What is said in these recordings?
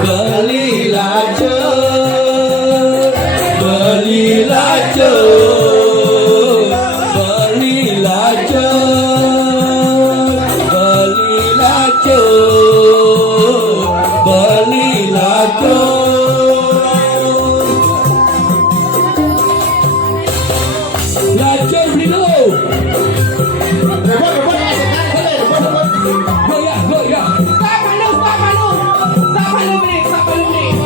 belilah jo, belilah jo, belilah jo, belilah jo. Lajo beli dulu. Goyah. Stop dulu beli.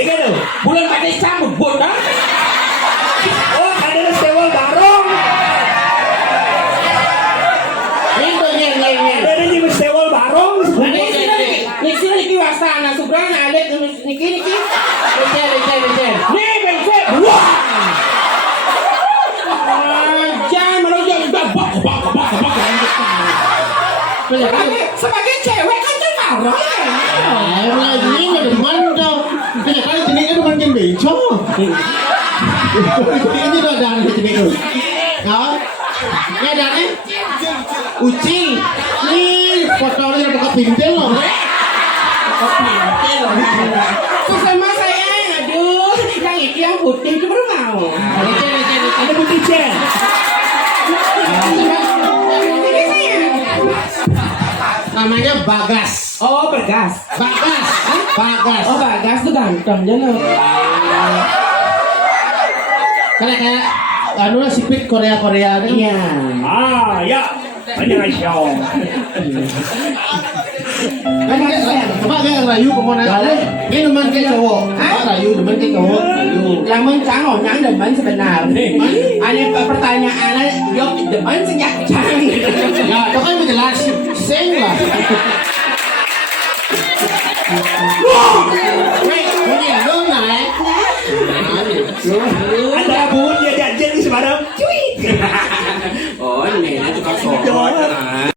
Ikan dulu. Bulan pada sambut bot dah. Oh, ada sewol barong. Ada ni sewol barong. Niki niki wasana subrana alet niki. Leceh. Ni bengkok. Wah. Jangan melonjak bak. Sebagai cewek kan marah. Ini nggak demen kau. Ini kali jenis itu demen jenis bencong. Ini tuh ada di sini tuh. Kau, ini ada nih. Ucil. Nih fotonya udah pakai pintel loh. Sesama sayang, aduh, yang itu yang putih itu baru mau. Ada putih cek. Ini sayang. Namanya Bagas. Oh, Bagas. Bagas. Oh, Bagas tuh ganteng jangan. Kayak anu sipit Korea nih. Iya. Ya. 안녕하세요. Coba kayak rayu kemana? Ini demen ke cowok. Rayu demen ke cowok. Rayu. Lamun cang orang demen sebenarnya. Ada pertanyaannya jawab demen sejak cang. Ya, itu kan jelas. Sing lah. Wih, bunyi dong naik.